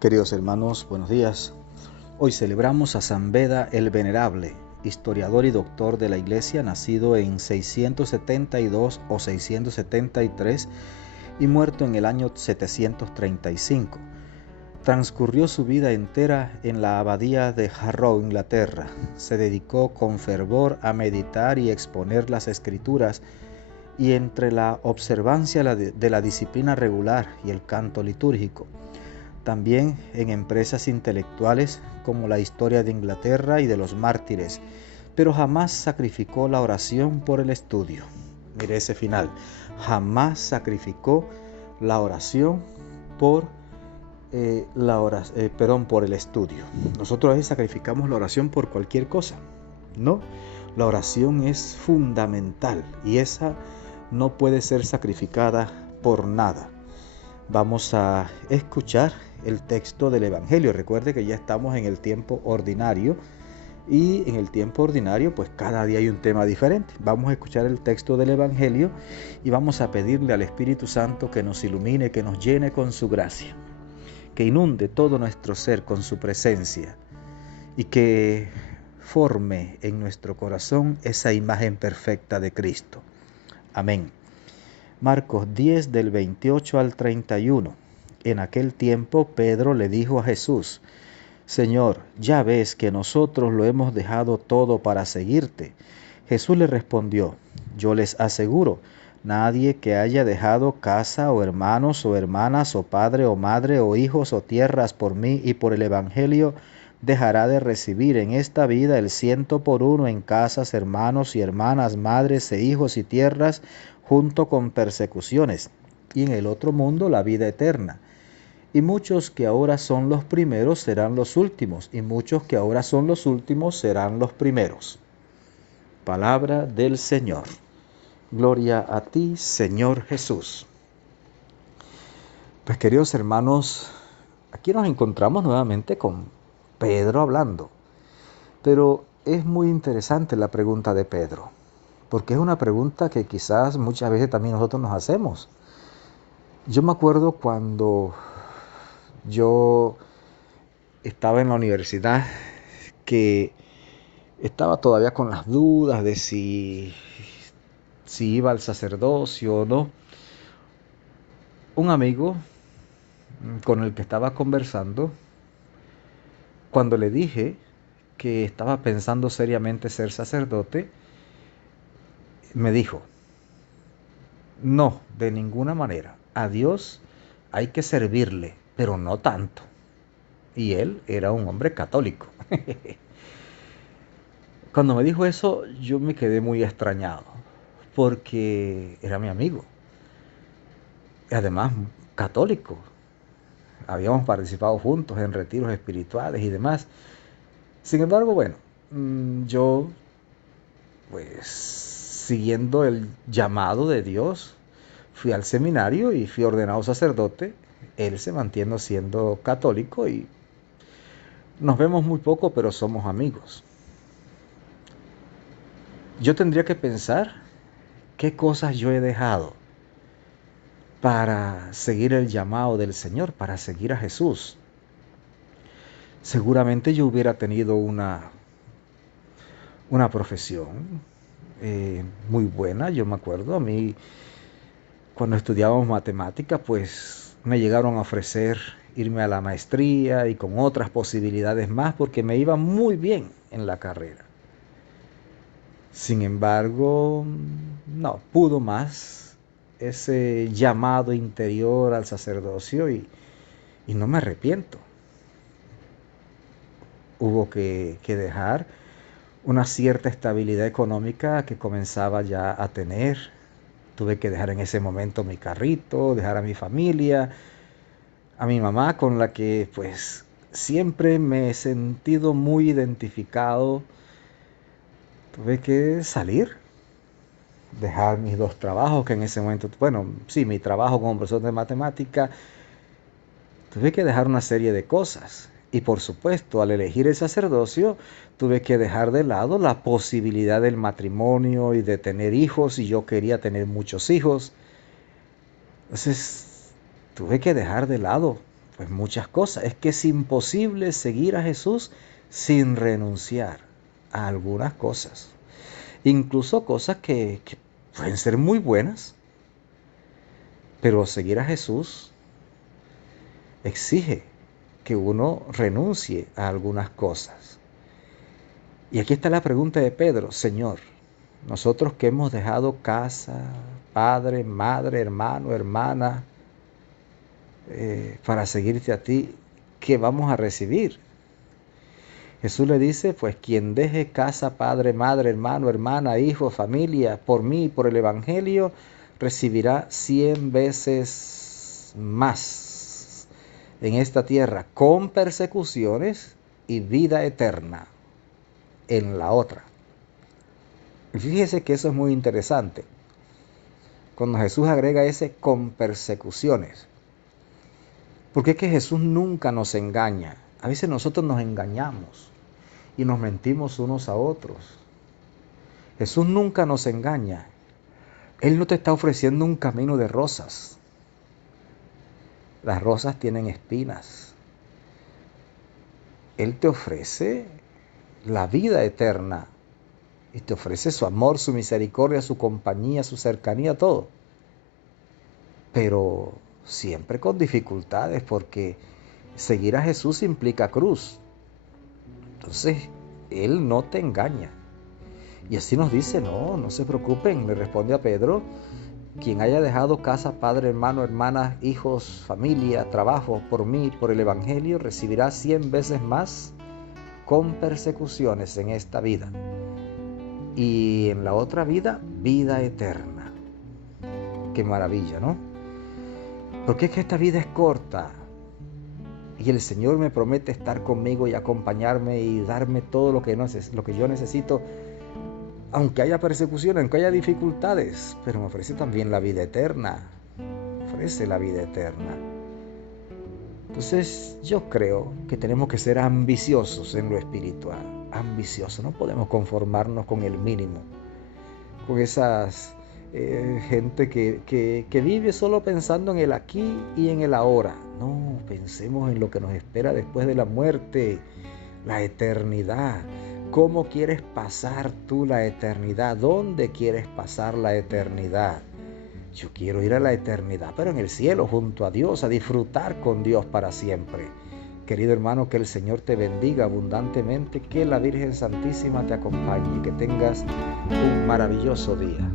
Queridos hermanos, buenos días. Hoy celebramos a San Beda el Venerable, historiador y doctor de la Iglesia, nacido en 672 o 673 y muerto en el año 735. Transcurrió su vida entera en la abadía de Jarrow, Inglaterra. Se dedicó con fervor a meditar y exponer las Escrituras, y entre la observancia de la disciplina regular y el canto litúrgico, también en empresas intelectuales como la historia de Inglaterra y de los mártires, pero jamás sacrificó la oración por el estudio. Mire ese final, jamás sacrificó la oración por por el estudio. Nosotros a veces sacrificamos la oración por cualquier cosa, ¿no? La oración es fundamental y esa no puede ser sacrificada por nada. Vamos a escuchar el texto del Evangelio. Recuerde que ya estamos en el tiempo ordinario y en el tiempo ordinario pues cada día hay un tema diferente. Vamos a escuchar el texto del Evangelio y vamos a pedirle al Espíritu Santo que nos ilumine, que nos llene con su gracia, que inunde todo nuestro ser con su presencia y que forme en nuestro corazón esa imagen perfecta de Cristo. Amén. Marcos 10 del 28 al 31. En aquel tiempo Pedro le dijo a Jesús: Señor, ya ves que nosotros lo hemos dejado todo para seguirte. Jesús le respondió: Yo les aseguro, nadie que haya dejado casa o hermanos o hermanas o padre o madre o hijos o tierras por mí y por el Evangelio, dejará de recibir en esta vida el 100 por 1 en casas, hermanos y hermanas, madres e hijos y tierras, junto con persecuciones, y en el otro mundo la vida eterna. Y muchos que ahora son los primeros serán los últimos, y muchos que ahora son los últimos serán los primeros. Palabra del Señor. Gloria a ti, Señor Jesús. Pues queridos hermanos, aquí nos encontramos nuevamente con Pedro hablando. Pero es muy interesante la pregunta de Pedro, porque es una pregunta que quizás muchas veces también nosotros nos hacemos. Yo me acuerdo cuando yo estaba en la universidad que estaba todavía con las dudas de si iba al sacerdocio o no. Un amigo con el que estaba conversando, cuando le dije que estaba pensando seriamente ser sacerdote, me dijo: no, de ninguna manera. A Dios hay que servirle, pero no tanto. Y él era un hombre católico. Cuando me dijo eso, yo me quedé muy extrañado, porque era mi amigo. Y además, católico. Habíamos participado juntos en retiros espirituales y demás. Sin embargo, bueno, yo, pues, siguiendo el llamado de Dios, fui al seminario y fui ordenado sacerdote. Él se mantiene siendo católico y nos vemos muy poco, pero somos amigos. Yo tendría que pensar qué cosas yo he dejado para seguir el llamado del Señor, para seguir a Jesús. Seguramente yo hubiera tenido una profesión muy buena. Yo me acuerdo, a mí cuando estudiábamos matemáticas, pues me llegaron a ofrecer irme a la maestría y con otras posibilidades más, porque me iba muy bien en la carrera. Sin embargo, no pudo más ese llamado interior al sacerdocio y no me arrepiento. Hubo que dejar una cierta estabilidad económica que comenzaba ya a tener. Tuve que dejar en ese momento mi carrito, dejar a mi familia, a mi mamá, con la que pues siempre me he sentido muy identificado. Tuve que salir, dejar mis 2 trabajos, que en ese momento, bueno, sí, mi trabajo como profesor de matemática. Tuve que dejar una serie de cosas. Y por supuesto, al elegir el sacerdocio, tuve que dejar de lado la posibilidad del matrimonio y de tener hijos, y yo quería tener muchos hijos. Entonces, tuve que dejar de lado Pues muchas cosas. Es que es imposible seguir a Jesús sin renunciar a algunas cosas. Incluso cosas que pueden ser muy buenas. Pero seguir a Jesús exige que uno renuncie a algunas cosas. Y aquí está la pregunta de Pedro: Señor, nosotros que hemos dejado casa, padre, madre, hermano, hermana, para seguirte a ti, ¿qué vamos a recibir? Jesús le dice, pues quien deje casa, padre, madre, hermano, hermana, hijo, familia, por mí y por el Evangelio, recibirá 100 veces más en esta tierra, con persecuciones y vida eterna en la otra. Y fíjese que eso es muy interesante. Cuando Jesús agrega ese con persecuciones. Porque es que Jesús nunca nos engaña. A veces nosotros nos engañamos y nos mentimos unos a otros. Jesús nunca nos engaña. Él no te está ofreciendo un camino de rosas. Las rosas tienen espinas. Él te ofrece la vida eterna y te ofrece su amor, su misericordia, su compañía, su cercanía, todo. Pero siempre con dificultades, porque seguir a Jesús implica cruz. Entonces, Él no te engaña. Y así nos dice, no se preocupen, le responde a Pedro, quien haya dejado casa, padre, hermano, hermana, hijos, familia, trabajo, por mí, por el Evangelio, recibirá 100 veces más con persecuciones en esta vida. Y en la otra vida, vida eterna. Qué maravilla, ¿no? Porque es que esta vida es corta. Y el Señor me promete estar conmigo y acompañarme y darme todo lo que yo necesito, aunque haya persecución, aunque haya dificultades, pero me ofrece también la vida eterna. Ofrece la vida eterna. Entonces yo creo que tenemos que ser ambiciosos en lo espiritual. Ambiciosos, no podemos conformarnos con el mínimo. Con esas gente que vive solo pensando en el aquí y en el ahora. No, pensemos en lo que nos espera después de la muerte, la eternidad. ¿Cómo quieres pasar tú la eternidad? ¿Dónde quieres pasar la eternidad? Yo quiero ir a la eternidad, pero en el cielo, junto a Dios, a disfrutar con Dios para siempre. Querido hermano, que el Señor te bendiga abundantemente, que la Virgen Santísima te acompañe y que tengas un maravilloso día.